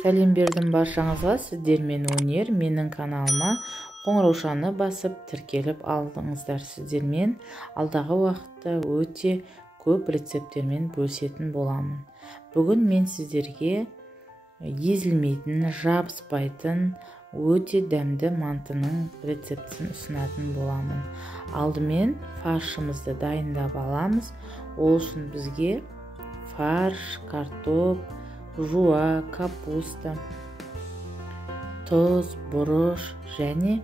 Сәлем бердім баршаңызға, сіздермен өнер. Менің каналыма қоңыраушаны басып тіркеліп алдыңыздар. Сіздермен алдағы уақытта өте көп рецепттермен бөлісетін боламын. Бүгін мен сіздерге езілмейтін, жабыспайтын, өте дәмді мантының рецептін ұсынатын боламын. Алдымен фаршымызды дайындап аламыз. Ол үшін бізге фарш, картоп, жуа, капуста, тұз, бұрыш және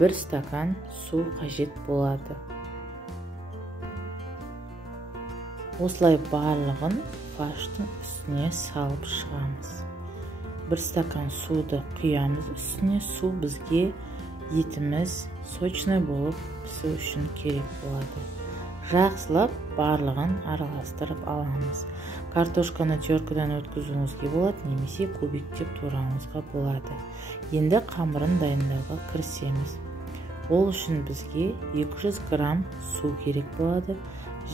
1 стакан су қажет болады. Осылай барлығын фарштың үстіне салып шығамыз. 1 стакан суды құямыз үстіне. Су бізге етіміз сочный болып пісу үшін керек болады. Жақсылап барлығын араластырып аламыз. Картошканы теркадан өткізуіңізге болады, немесе кубиктеп турауыңызға болады. Енді қамырын дайындауға кірісеміз. Ол үшін бізге 200 грамм су керек болады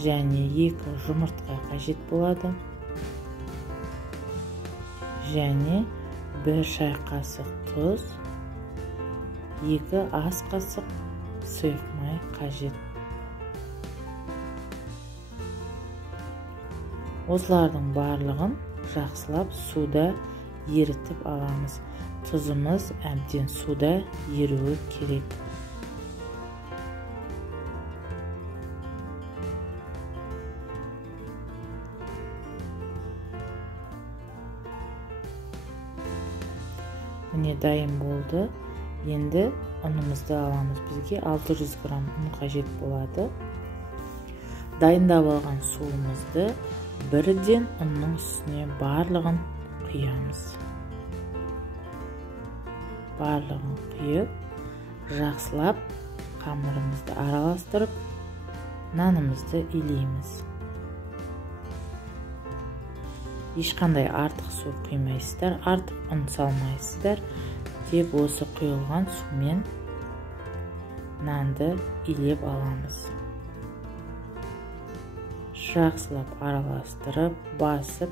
және 2 жұмыртқа қажет болады және 1 шай қасық тұз, 2 ас қасық сұйық май қажет. Осылардың барлығын жақсылап суда ерітіп аламыз. Тұзымыз әбден суда еруі керек. Міне дайын болды. Енді ұнымызды аламыз. Бізге 600 грамм ұн қажет болады. Дайындап алған суымызды бірден ұнның үстіне барлығын құямыз. Барлығын құйып, жақсылап қамырымызды араластырып, нанымызды илейміз. Ешқандай артық су құймайсыздар, артық ұн салмайсыздар. Тек осы құйылған сумен нанды илеп аламыз. Жақсылап араластырып, басып,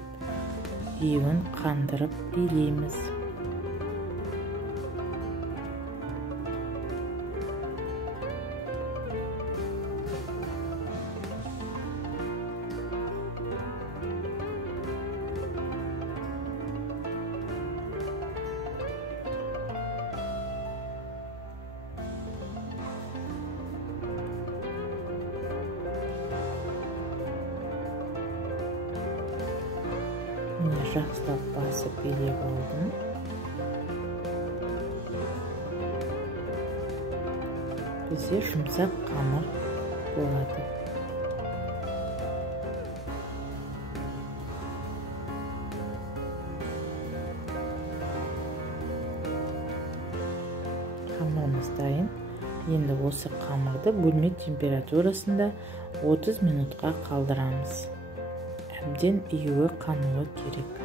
үйін қандырып илейміз. Жақсылап басып илеп алдым. Бізде жұмсақ қамыр болады. Қамырымыз дайын. Енді осы қамырды бөлме температурасында 30 минутқа қалдырамыз. Әбден июі қануы керек.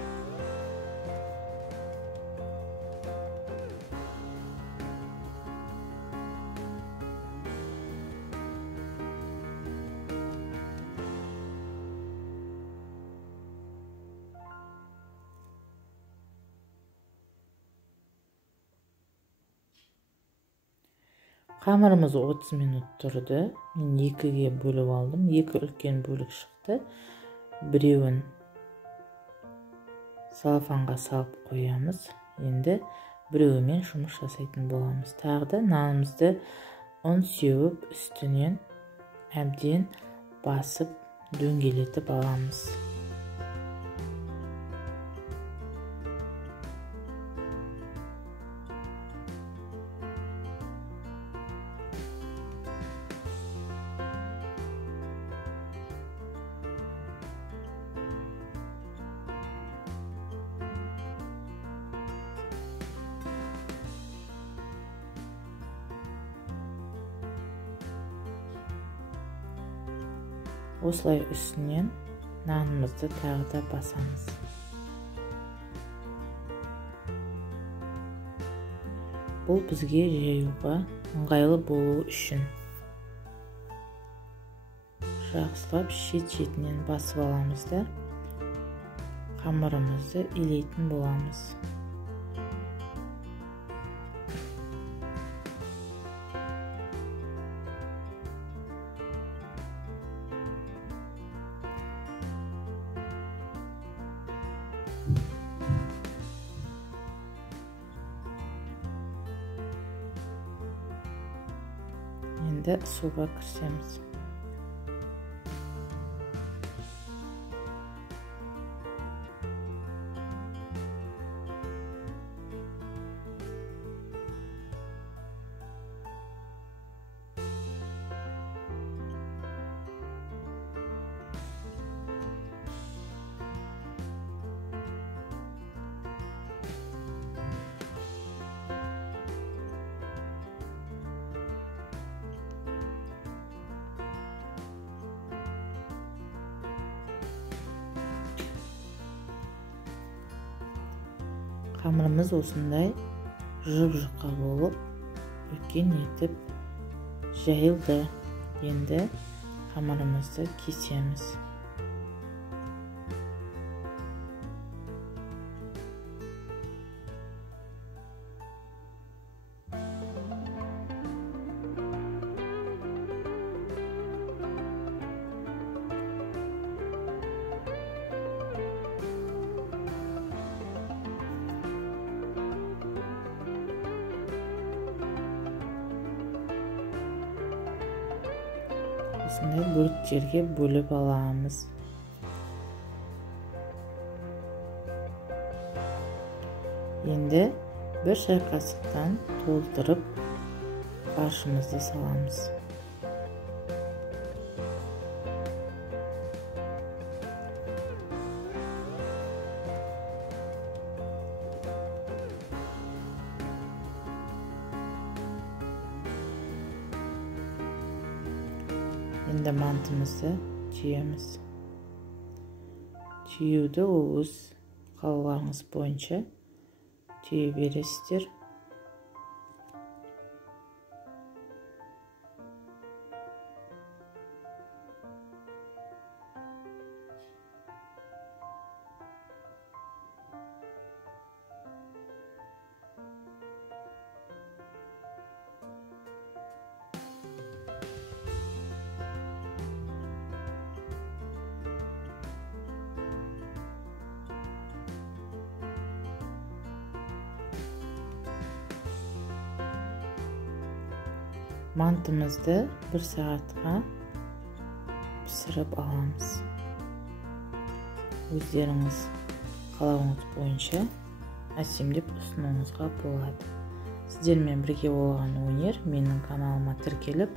Қамырымыз 30 минут тұрды. Мен 2-ге бөліп алдым. 2 үлкен бөлік шықты. Біреуін салфанға салып қоямыз. Енді біреуімен жұмыс жасайтын боламыз. Тағы да нанымызды ұн сеуіп үстінен әбден басып дөңгелетіп аламыз. Осылай үстінен нанымызды тағы да басамыз. Бұл бізге жаюға ыңғайлы болу үшін. Жақсылап шет-шетінен басып аламыз да қамырымызды илейтін боламыз. Енді суға кірісеміз. Қамырымыз осындай жұп-жұқа болып, үлкен етіп жайылды. Енді қамырымызды кесеміз. Осындай бөліктерге бөліп аламыз. Енді бір шай қасықтан толтырып фаршымызды саламыз. Енді мантымызды түйеміз. Түйеуді өз қалауыңыз бойынша түйе бересіздер. Мантымызды 1 сағатқа пісіріп аламыз. Өздеріңіз қалауыңыз бойынша әсемдеп ұсынуыңызға болады. Сіздермен бірге болған өнер менің каналыма тіркеліп,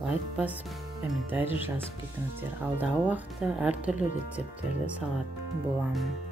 лайк басып, комментарий жазып кетіңіздер. Алдағы уақытта әртүрлі рецепттерді салатын боламын.